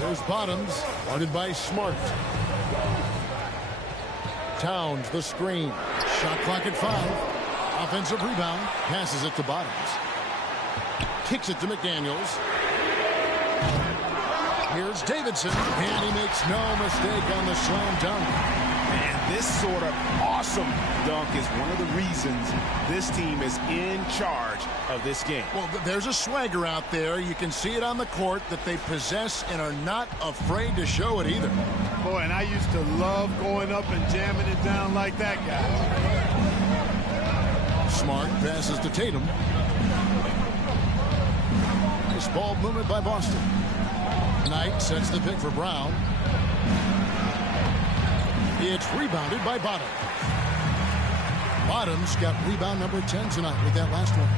There's Bottoms, guarded by Smart. Towns, the screen. Shot clock at 5. Offensive rebound. Passes it to Bottoms. Kicks it to McDaniels. Here's Davidson, and he makes no mistake on the slam dunk. And this sort of awesome dunk is one of the reasons this team is in charge of this game. Well, there's a swagger out there. You can see it on the court that they possess and are not afraid to show it either. Boy, and I used to love going up and jamming it down like that, guy. Smart passes to Tatum. Nice ball movement by Boston. Knight sets the pick for Brown. It's rebounded by Bottom. Bottom's got rebound number 10 tonight with that last one.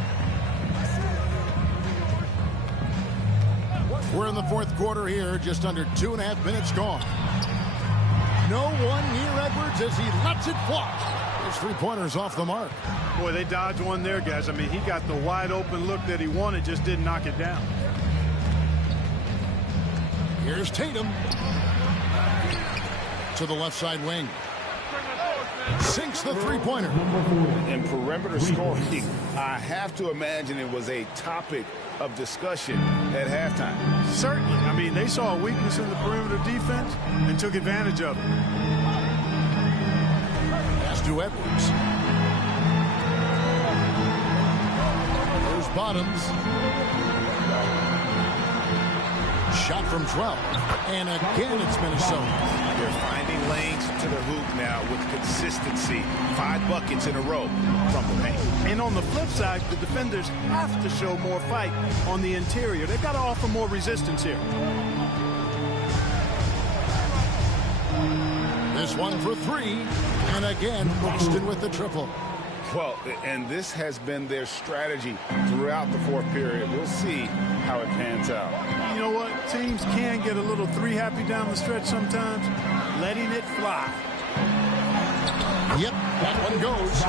We're in the fourth quarter here, just under 2.5 minutes gone. No one near Edwards as he lets it fly. His three-pointers off the mark. Boy, they dodged one there, guys. I mean, he got the wide open look that he wanted, just didn't knock it down. Here's Tatum. To the left side wing. Sinks the three-pointer. And perimeter scoring, I have to imagine it was a topic of discussion at halftime. Certainly. I mean, they saw a weakness in the perimeter defense and took advantage of it. Pass to Edwards. There's Bottoms. Shot from 12. And again, it's Minnesota. They're finding lanes to the hoop now with consistency. 5 buckets in a row from the paint. And on the flip side, the defenders have to show more fight on the interior. They've got to offer more resistance here. This one for 3. And again, Boston with the triple. Well, and this has been their strategy throughout the fourth period. We'll see how it pans out. You know what? Teams can get a little three-happy down the stretch sometimes, letting it fly. Yep, that one goes.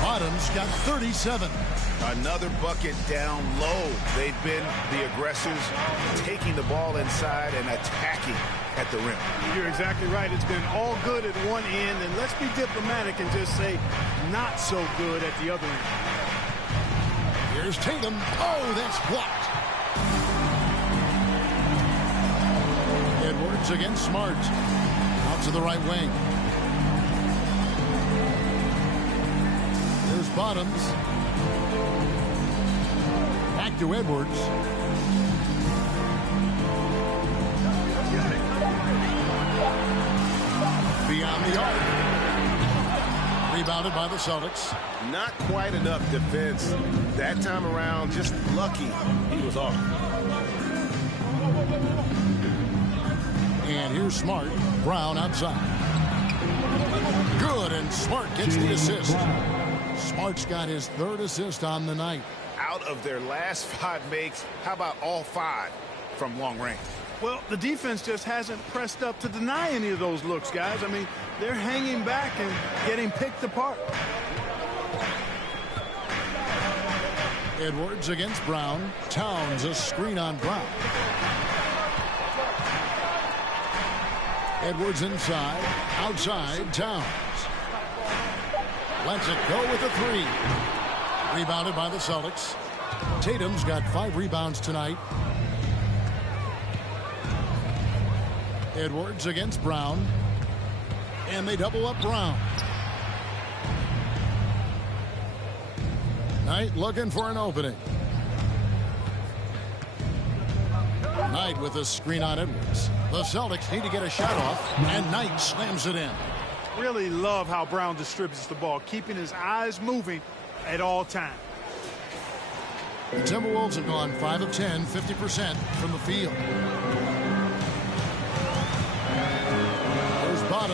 Bottoms got 37. Another bucket down low. They've been the aggressors, taking the ball inside and attacking at the rim. You're exactly right. It's been all good at one end, and let's be diplomatic and just say not so good at the other end. Here's Tatum. Oh, that's blocked. Edwards against Smart. Out to the right wing. There's Bottoms. Back to Edwards. Beyond the arc. Rebounded by the Celtics. Not quite enough defense. That time around, just lucky he was off. And here's Smart. Brown outside. Good, and Smart gets the assist. Smart's got his 3rd assist on the night. Out of their last 5 makes, how about all 5 from long range? Well, the defense just hasn't pressed up to deny any of those looks, guys. I mean, they're hanging back and getting picked apart. Edwards against Brown. Towns a screen on Brown. Edwards inside. Outside, Towns. Lets it go with a 3. Rebounded by the Celtics. Tatum's got 5 rebounds tonight. Edwards against Brown. And they double up Brown. Knight looking for an opening. Knight with a screen on Edwards. The Celtics need to get a shot off, and Knight slams it in. Really love how Brown distributes the ball, keeping his eyes moving at all times. The Timberwolves have gone 5 of 10, 50% from the field.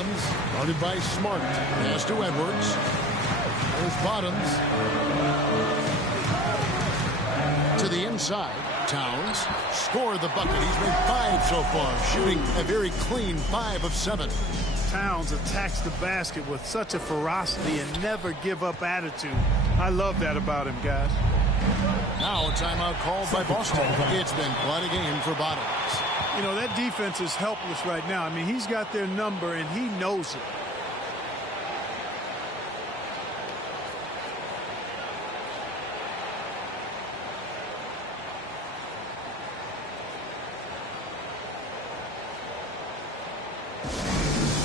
Bottoms, guarded by Smart. Pass to Edwards. There's Bottoms. To the inside. Towns scored the bucket. He's made 5 so far, shooting a very clean 5 of 7. Towns attacks the basket with such a ferocity and never give up attitude. I love that about him, guys. Now a timeout called by Boston. It's been quite a game for Bottoms. You know, that defense is helpless right now. I mean, he's got their number, and he knows it.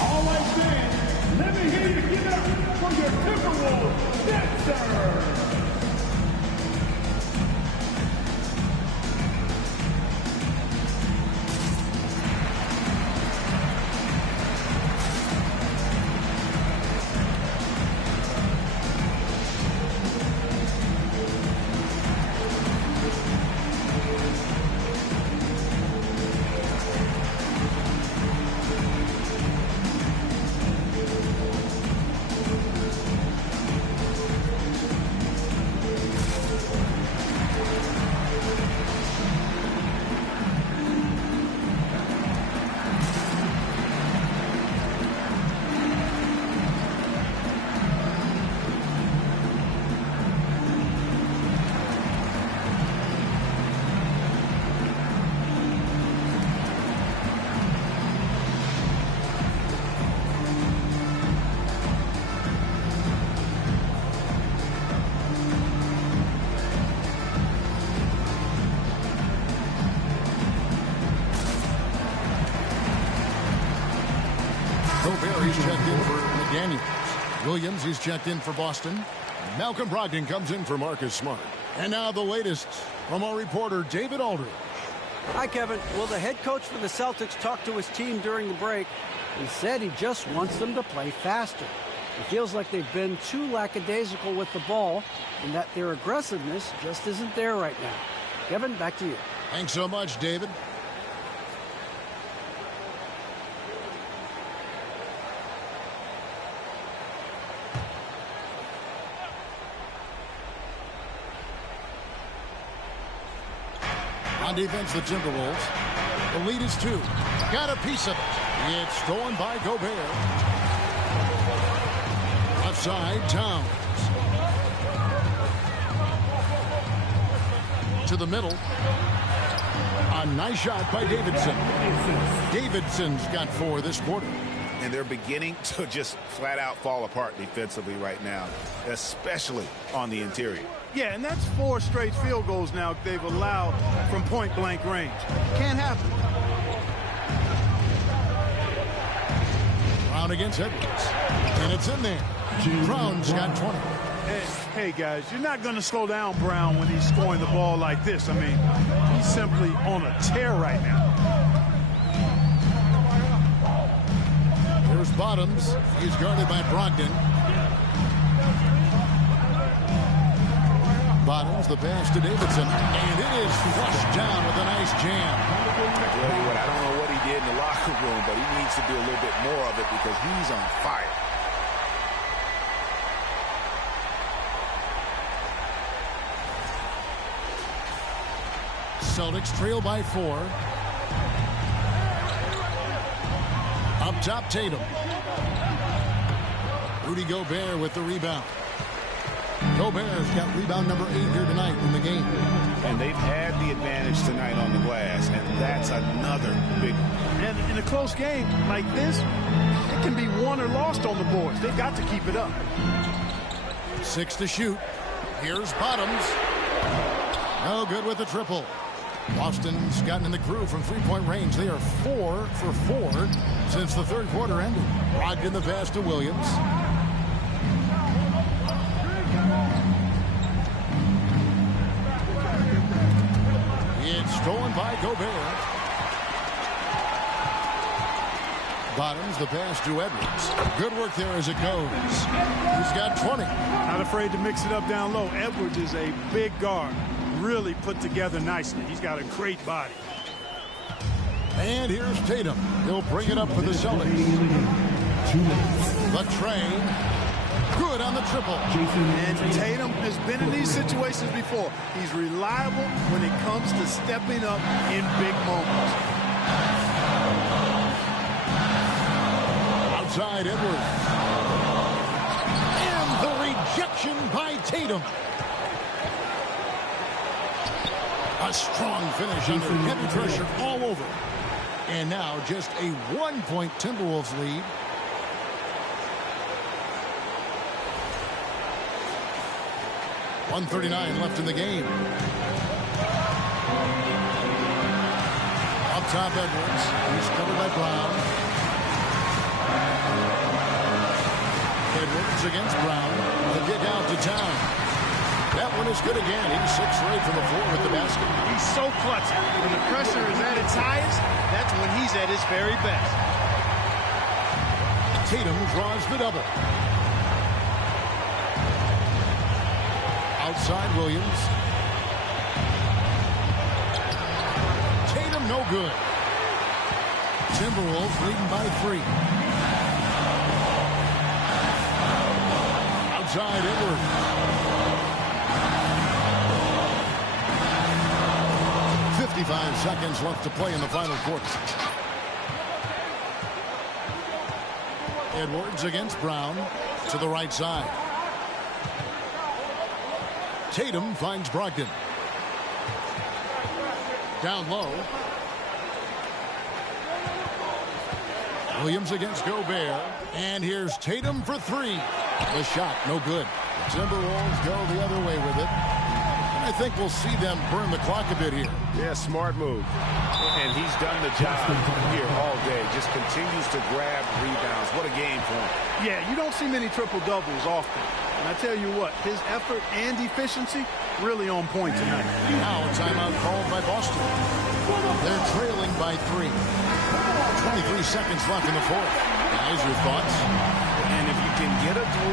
All right, fans, let me hear you give it up for your Timberwolves dancer. Gobert, he's checked in for McDaniels. Williams, he's checked in for Boston. Malcolm Brogdon comes in for Marcus Smart. And now the latest from our reporter, David Aldridge. Hi, Kevin. Well, the head coach for the Celtics talked to his team during the break. He said he just wants them to play faster. It feels like they've been too lackadaisical with the ball and that their aggressiveness just isn't there right now. Kevin, back to you. Thanks so much, David. On defense, the Timberwolves. The lead is 2. Got a piece of it. It's stolen by Gobert. Left side, Towns. To the middle. A nice shot by Davidson. Davidson's got 4 this quarter. And they're beginning to just flat out fall apart defensively right now, especially on the interior. Yeah, and that's 4 straight field goals now they've allowed from point-blank range. Can't happen. Brown against Edwards. And it's in there. Brown's got 20. Hey, guys, you're not going to slow down Brown when he's scoring the ball like this. I mean, he's simply on a tear right now. There's Bottoms. He's guarded by Brogdon. Bottoms, the pass to Davidson. And it is flushed down with a nice jam. I tell you what, I don't know what he did in the locker room, but he needs to do a little bit more of it because he's on fire. Celtics trail by 4. Up top, Tatum. Rudy Gobert with the rebound. Gobert's got rebound number 8 here tonight in the game. And they've had the advantage tonight on the glass, and that's another big one. And in a close game like this, it can be won or lost on the boards. They've got to keep it up. 6 to shoot. Here's Bottoms. No good with the triple. Boston's gotten in the groove from three-point range. They are 4 for 4 since the third quarter ended. Brogdon the pass to Williams. It's stolen by Gobert. Bottoms the pass to Edwards. Good work there as it goes. He's got 20. Not afraid to mix it up down low. Edwards is a big guard. Really put together nicely. He's got a great body. And here's Tatum. He'll bring it up for the Celtics. The train. Good on the triple. And Tatum has been in these situations before. He's reliable when it comes to stepping up in big moments. Outside Edwards. And the rejection by Tatum. A strong finish under heavy pressure all over. And now just a 1-point Timberwolves lead. .139 left in the game. Up top Edwards. He's covered by Brown. Edwards against Brown. The kick out to Town. That one is good again. He's 6 for 8 from the floor with the basket. He's so clutch. When the pressure is at its highest, that's when he's at his very best. Tatum draws the double. Outside Williams. Tatum no good. Timberwolves leading by 3. Outside Edwards. .55 seconds left to play in the final quarter. Edwards against Brown to the right side. Tatum finds Brogdon. Down low. Williams against Gobert. And here's Tatum for 3. The shot, no good. Timberwolves go the other way with it. And I think we'll see them burn the clock a bit here. Yeah, smart move. And he's done the job here all day. Just continues to grab rebounds. What a game for him. Yeah, you don't see many triple-doubles often. And I tell you what, his effort and efficiency really on point tonight. Now a timeout called by Boston. They're trailing by 3. 23 seconds left in the fourth. Guys, your thoughts? And if you can get a 3,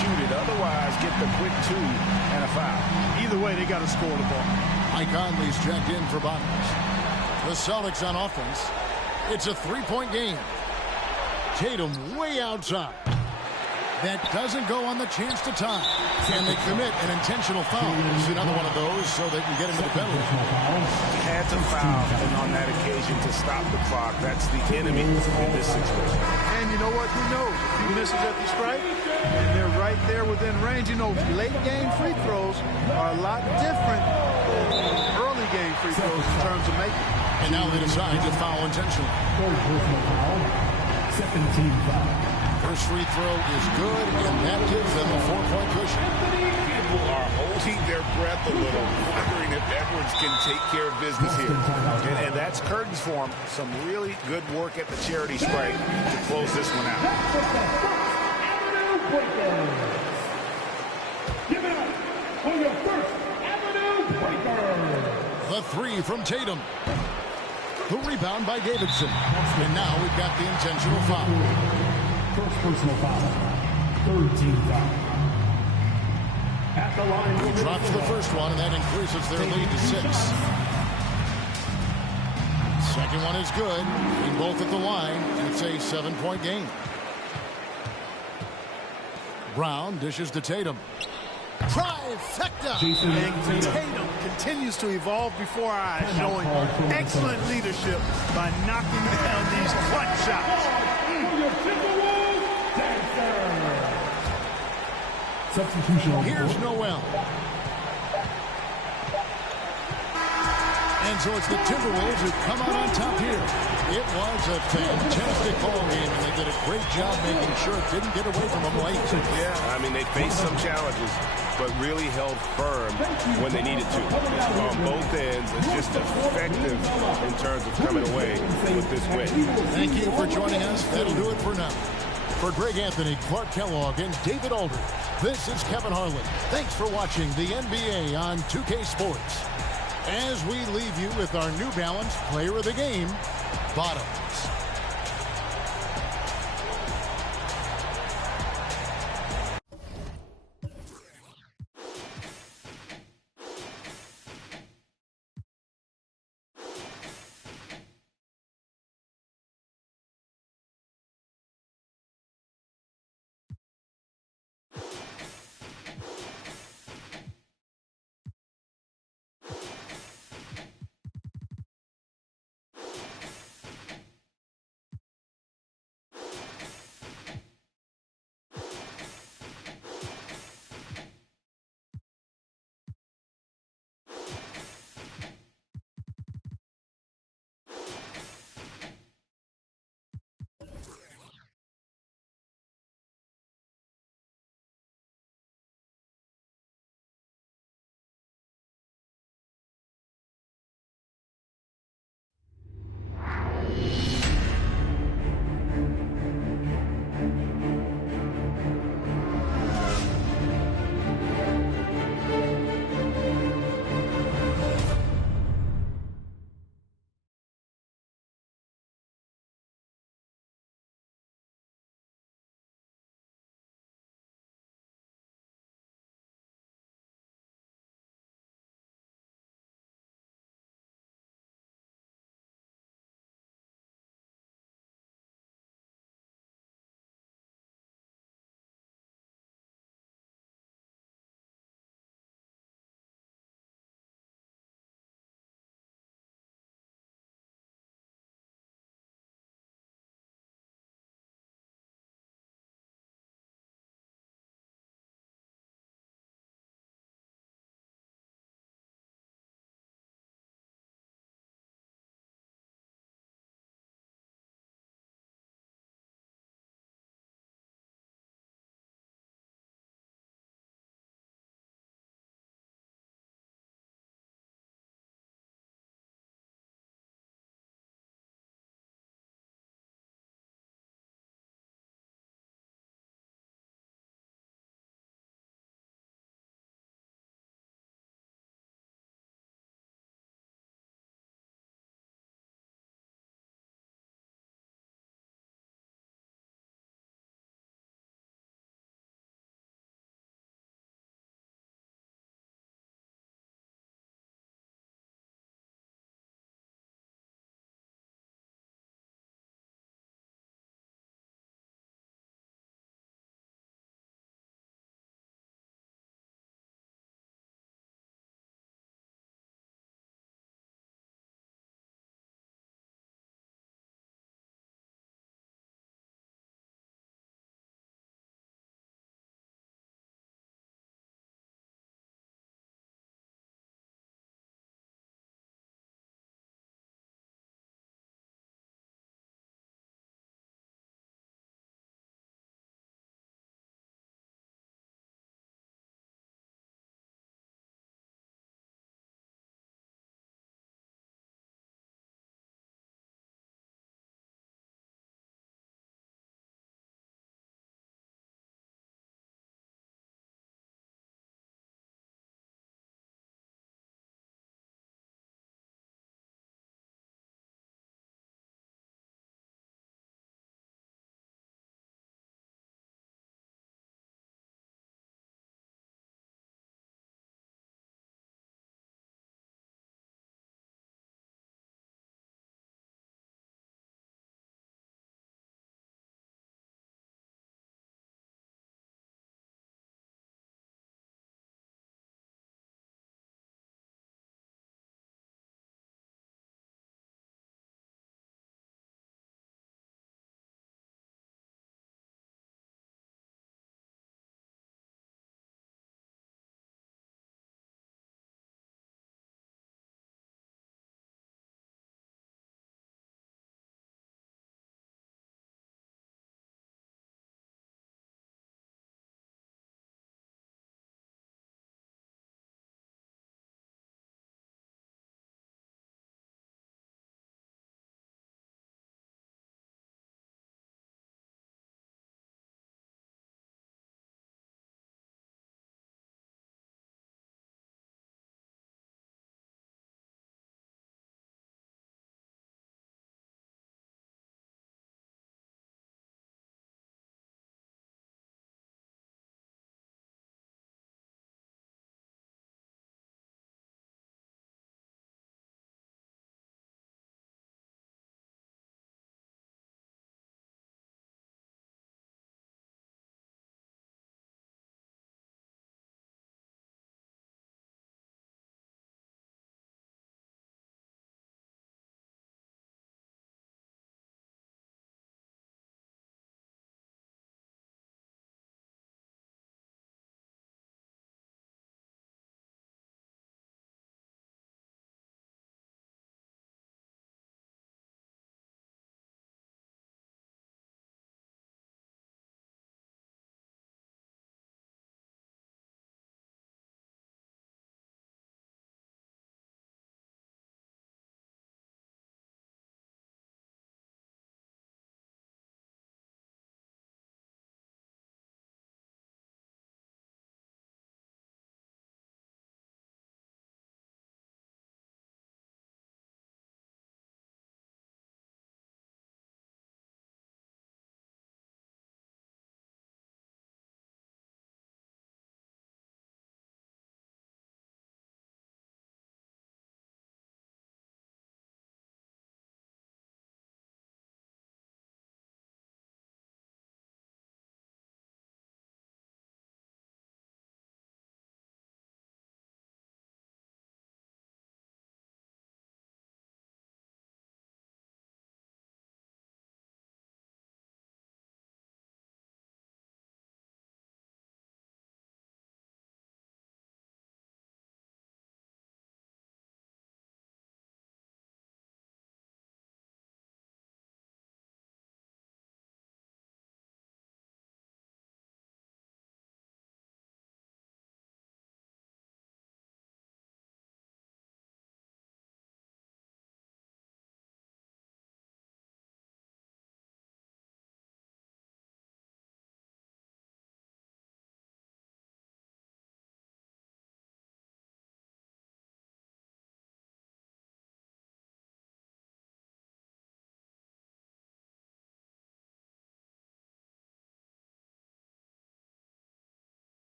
shoot it. Otherwise, get the quick 2 and a foul. Either way, they got to score the ball. Mike Conley's checked in for Bottoms. The Celtics on offense. It's a 3-point game. Tatum way outside. That doesn't go on the chance to tie. Can they commit an intentional foul? It's another one of those so they can get into the penalty. Had to foul, and on that occasion to stop the clock. That's the enemy in this situation. And you know what? Who knows? If he misses at the strike, and they're right there within range. You know, late game free throws are a lot different than early game free throws in terms of making. And now they decide to foul intentionally. Second team foul. First free throw is good, and that gives them a 4-point cushion. People are holding their breath a little, wondering if Edwards can take care of business here. And that's curtains for him. Some really good work at the charity stripe to close this one out. Give it up for your first Avenue Breaker. The 3 from Tatum. The rebound by Davidson. And now we've got the intentional foul. First personal foul. Third team foul. At the line. He drops the first one, and that increases their lead to 6. Second one is good. Being both at the line, and it's a 7-point game. Brown dishes to Tatum. Trifecta! And Tatum continues to evolve before our eyes, showing excellent leadership by knocking down these clutch shots. Substitution. Here's Noel. And so it's the Timberwolves who come out on top here. It was a fantastic ball game, and they did a great job making sure it didn't get away from them late. Yeah, I mean, they faced some challenges, but really held firm when they needed to. On both ends, and just effective in terms of coming away with this win. Thank you for joining us. That'll do it for now. For Greg Anthony, Clark Kellogg, and David Aldridge, this is Kevin Harlan. Thanks for watching the NBA on 2K Sports. As we leave you with our New Balance Player of the Game, Bottoms.